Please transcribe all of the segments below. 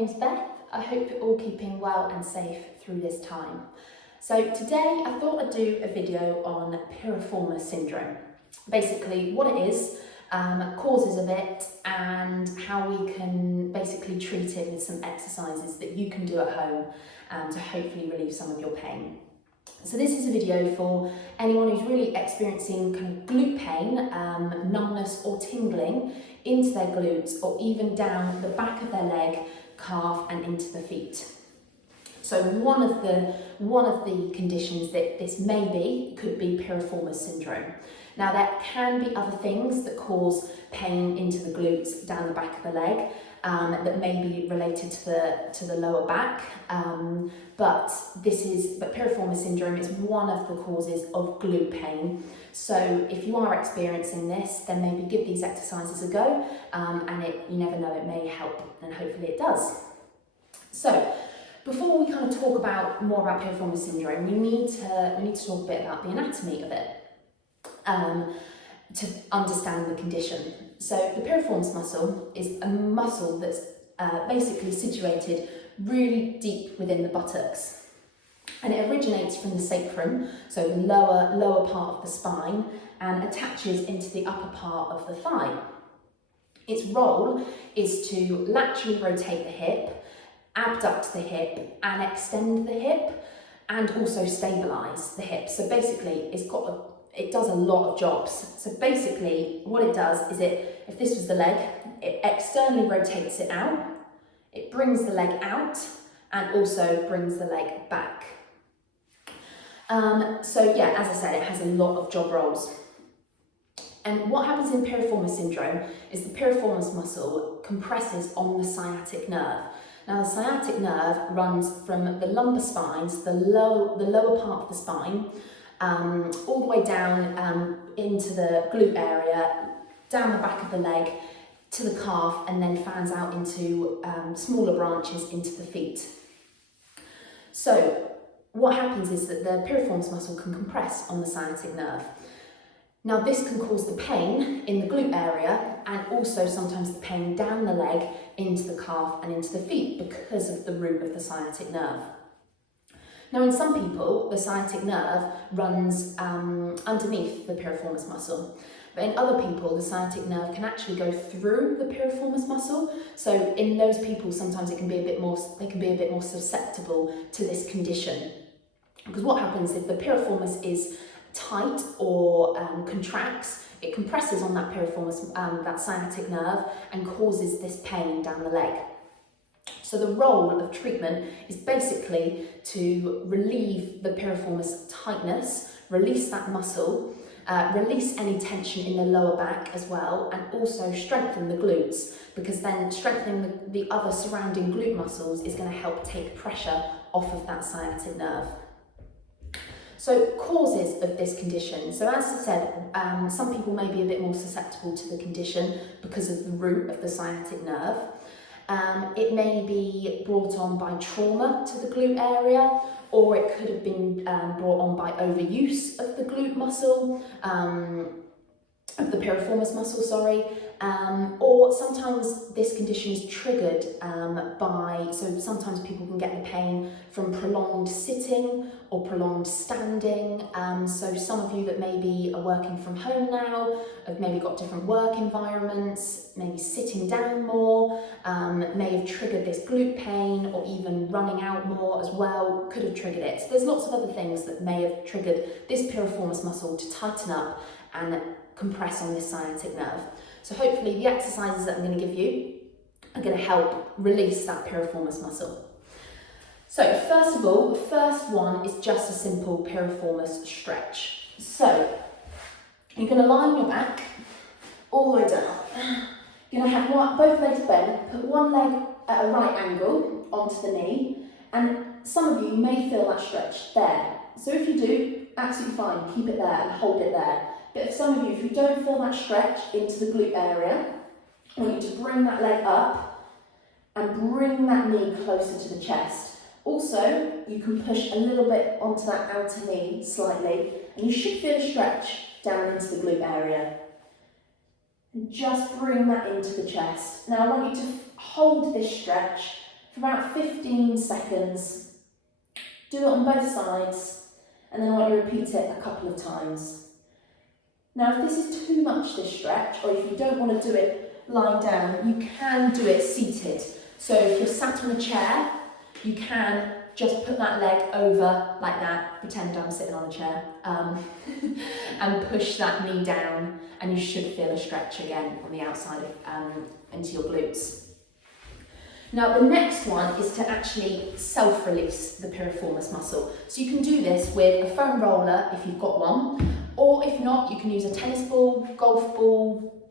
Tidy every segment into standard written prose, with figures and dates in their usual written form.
name's Beth. I hope you're all keeping well and safe through this time. So today I thought I'd do a video on Piriformis syndrome. Basically what it is, causes of it, and how we can basically treat it with some exercises that you can do at home to hopefully relieve some of your pain. So this is a video for anyone who's really experiencing kind of glute pain, numbness or tingling into their glutes or even down the back of their leg, calf and into the feet. So one of the conditions that this may be could be Piriformis syndrome. Now there can be other things that cause pain into the glutes down the back of the leg that may be related to the lower back, but Piriformis syndrome is one of the causes of glute pain. So if you are experiencing this, then maybe give these exercises a go, and you never know, it may help, and hopefully it does. So before we kind of talk more about Piriformis syndrome, we need to talk a bit about the anatomy of it to understand the condition. So the piriformis muscle is a muscle that's basically situated really deep within the buttocks, and it originates from the sacrum, so the lower part of the spine, and attaches into the upper part of the thigh. Its role is to laterally rotate the hip, abduct the hip and extend the hip, and also stabilize the hip. So basically it does a lot of jobs. So basically what it does is if this was the leg, it externally rotates it out, it brings the leg out and also brings the leg back. So yeah, as I said, it has a lot of job roles. And what happens in Piriformis syndrome is the piriformis muscle compresses on the sciatic nerve. Now the sciatic nerve runs from the lumbar spines, the lower part of the spine, all the way down into the glute area, down the back of the leg, to the calf, and then fans out into smaller branches into the feet. So what happens is that the piriformis muscle can compress on the sciatic nerve. Now this can cause the pain in the glute area and also sometimes the pain down the leg into the calf and into the feet because of the root of the sciatic nerve. Now in some people, the sciatic nerve runs underneath the piriformis muscle, but in other people, the sciatic nerve can actually go through the piriformis muscle. So in those people, sometimes they can be a bit more susceptible to this condition. Because what happens if the piriformis is tight or contracts, it compresses on that piriformis, that sciatic nerve, and causes this pain down the leg. So the role of treatment is basically to relieve the piriformis tightness, release that muscle, release any tension in the lower back as well, and also strengthen the glutes, because then strengthening the other surrounding glute muscles is going to help take pressure off of that sciatic nerve. So causes of this condition. So as I said, some people may be a bit more susceptible to the condition because of the root of the sciatic nerve. It may be brought on by trauma to the glute area, or it could have been brought on by overuse of the glute muscle, of the piriformis muscle, sorry, or sometimes this condition is triggered so sometimes people can get the pain from prolonged sitting or prolonged standing. So some of you that maybe are working from home now, have maybe got different work environments, maybe sitting down more, may have triggered this glute pain, or even running out more as well, could have triggered it. So there's lots of other things that may have triggered this piriformis muscle to tighten up and compress on this sciatic nerve. So hopefully the exercises that I'm going to give you are going to help release that piriformis muscle. So first of all, the first one is just a simple piriformis stretch. So you're going to lie on your back all the way down. You're going to have both legs bent, put one leg at a right angle onto the knee, and some of you may feel that stretch there. So if you do, absolutely fine, keep it there and hold it there. But for some of you, if you don't feel that stretch into the glute area, I want you to bring that leg up and bring that knee closer to the chest. Also, you can push a little bit onto that outer knee slightly, and you should feel a stretch down into the glute area. And just bring that into the chest. Now I want you to hold this stretch for for about 15 seconds. Do it on both sides, and then I want you to repeat it a couple of times. Now, if this is too much, this stretch, or if you don't want to do it lying down, you can do it seated. So if you're sat on a chair, you can just put that leg over like that, pretend I'm sitting on a chair, and push that knee down, and you should feel a stretch again on the outside into your glutes. Now the next one is to actually self-release the piriformis muscle. So you can do this with a foam roller if you've got one, or if not, you can use a tennis ball, golf ball,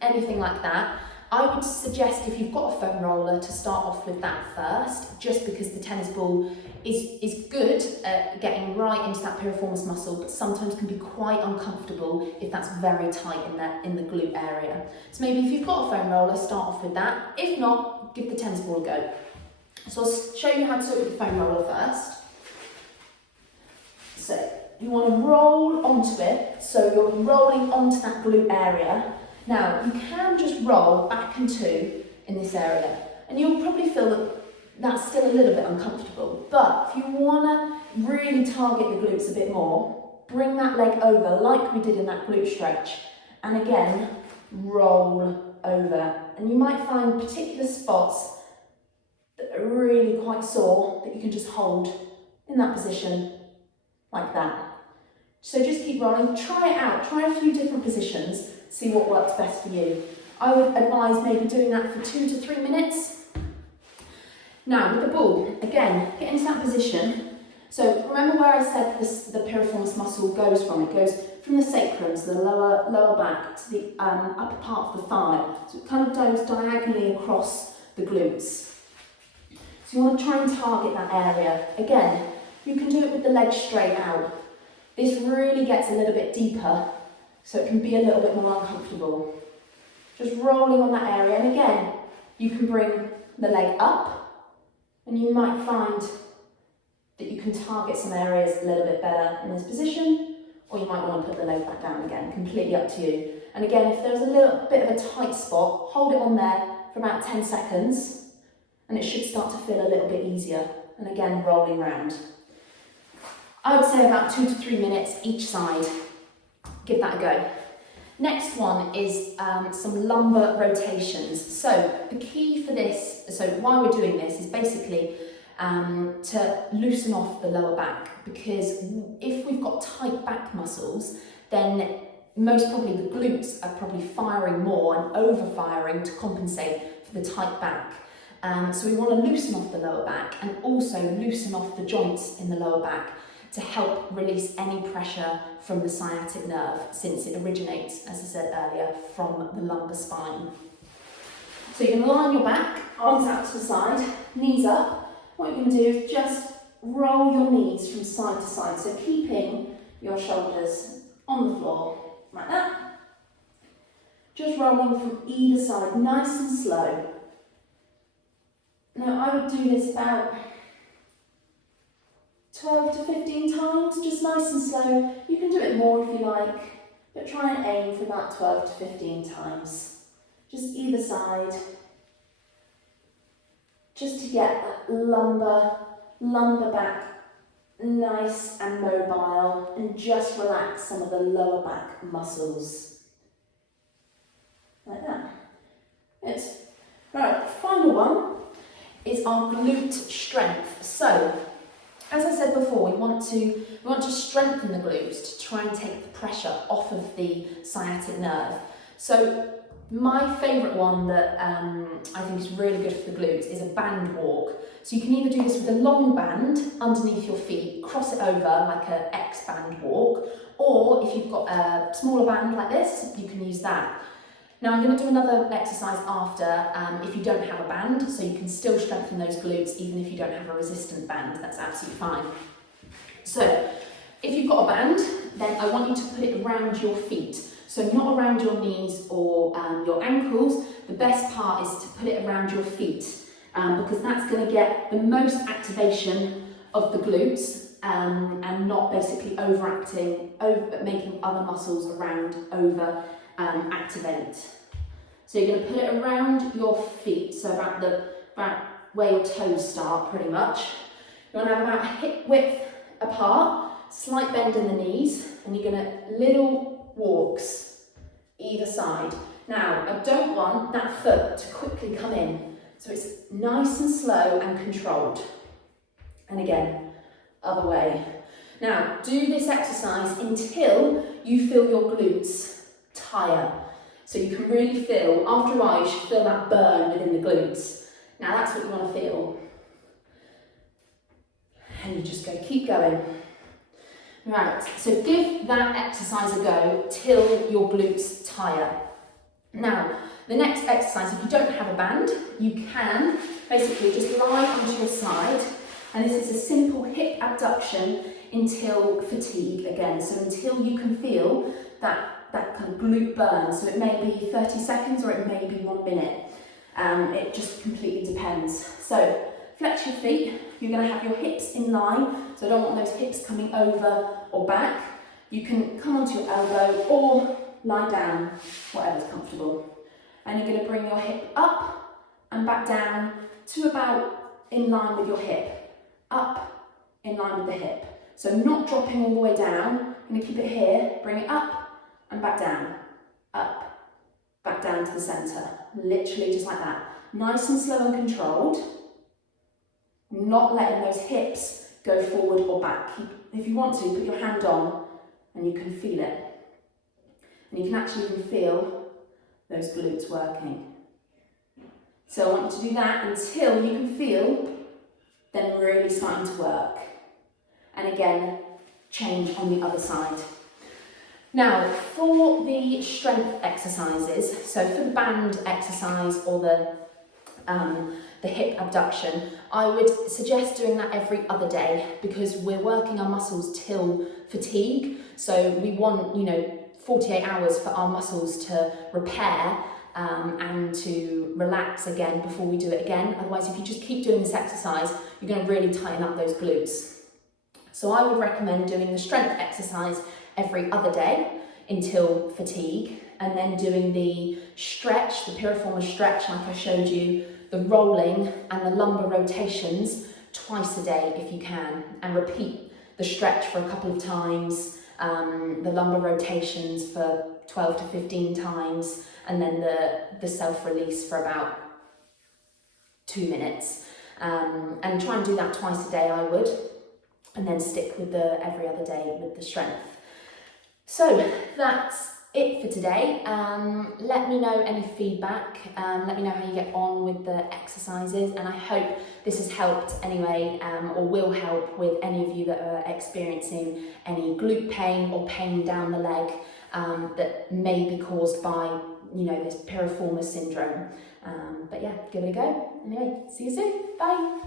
anything like that. I would suggest if you've got a foam roller to start off with that first, just because the tennis ball is good at getting right into that piriformis muscle, but sometimes can be quite uncomfortable if that's very tight in the glute area. So maybe if you've got a foam roller, start off with that. If not, give the tennis ball a go. So I'll show you how to do it with the foam roller first. So you want to roll onto it, so you're rolling onto that glute area. Now, you can just roll back and two in this area, and you'll probably feel that that's still a little bit uncomfortable, but if you want to really target the glutes a bit more, bring that leg over like we did in that glute stretch, and again, roll over. And you might find particular spots that are really quite sore that you can just hold in that position, like that. So just keep rolling, try it out, try a few different positions, see what works best for you. I would advise maybe doing that for 2 to 3 minutes. Now with the ball, again, get into that position. So remember where I said the piriformis muscle goes from? It goes from the sacrum, so the lower back, to the upper part of the thigh. So it kind of goes diagonally across the glutes. So you want to try and target that area. Again, you can do it with the legs straight out. This really gets a little bit deeper, so it can be a little bit more uncomfortable. Just rolling on that area, and again, you can bring the leg up, and you might find that you can target some areas a little bit better in this position, or you might want to put the leg back down again, completely up to you. And again, if there's a little bit of a tight spot, hold it on there for about 10 seconds, and it should start to feel a little bit easier. And again, rolling round. I would say about 2 to 3 minutes each side. Give that a go. Next one is some lumbar rotations. So the key for this, so why we're doing this is basically to loosen off the lower back, because if we've got tight back muscles, then most probably the glutes are probably firing more and over-firing to compensate for the tight back. So we want to loosen off the lower back and also loosen off the joints in the lower back to help release any pressure from the sciatic nerve, since it originates, as I said earlier, from the lumbar spine. So you're going to lie on your back, arms out to the side, knees up. What you're going to do is just roll your knees from side to side, so keeping your shoulders on the floor, like that. Just rolling from either side, nice and slow. Now I would do this about 12 to 15 times, just nice and slow. You can do it more if you like, but try and aim for about 12 to 15 times. Just either side, just to get that lumbar back nice and mobile, and just relax some of the lower back muscles. Like that. Good. Right, final one is our glute strength. So, as I said before, we want to strengthen the glutes to try and take the pressure off of the sciatic nerve. So my favourite one that I think is really good for the glutes is a band walk. So you can either do this with a long band underneath your feet, cross it over like an X band walk, or if you've got a smaller band like this, you can use that. Now I'm going to do another exercise after if you don't have a band, so you can still strengthen those glutes even if you don't have a resistant band. That's absolutely fine. So if you've got a band, then I want you to put it around your feet. So not around your knees or your ankles. The best part is to put it around your feet because that's going to get the most activation of the glutes and not basically making other muscles around activate. So you're going to put it around your feet, so about where your toes start pretty much. You want to have about hip width apart, slight bend in the knees, and you're going to little walks either side. Now, I don't want that foot to quickly come in, so it's nice and slow and controlled. And again, other way. Now, do this exercise until you feel your glutes tire. So you can really feel, after a while, you should feel that burn within the glutes. Now that's what you want to feel. And you just go, keep going. Right, so give that exercise a go till your glutes tire. Now, the next exercise, if you don't have a band, you can basically just lie onto your side, and this is a simple hip abduction until fatigue again, so until you can feel that kind of glute burn. So it may be 30 seconds or it may be 1 minute. It just completely depends. So flex your feet, you're going to have your hips in line, so I don't want those hips coming over or back. You can come onto your elbow or lie down, whatever's comfortable. And you're going to bring your hip up and back down to about in line with your hip. Up, in line with the hip. So not dropping all the way down, I'm going to keep it here, bring it up and back down. Up, back down to the centre. Literally just like that. Nice and slow and controlled. Not letting those hips go forward or back. If you want to, put your hand on and you can feel it. And you can actually even feel those glutes working. So I want you to do that until you can feel them really starting to work. And again, change on the other side. Now, for the strength exercises, so for the band exercise or the hip abduction, I would suggest doing that every other day because we're working our muscles till fatigue. So we want, 48 hours for our muscles to repair and to relax again before we do it again. Otherwise, if you just keep doing this exercise, you're going to really tighten up those glutes. So I would recommend doing the strength exercise every other day until fatigue, and then doing the stretch, the piriformis stretch like I showed you, the rolling and the lumbar rotations twice a day if you can, and repeat the stretch for a couple of times, the lumbar rotations for 12 to 15 times, and then the self-release for about 2 minutes. And try and do that twice a day, I would, and then stick with the every other day with the strength. So that's it for today. Let me know any feedback, let me know how you get on with the exercises, and I hope this has helped anyway, or will help with any of you that are experiencing any glute pain or pain down the leg that may be caused by this piriformis syndrome. But yeah, give it a go. Anyway, see you soon. Bye.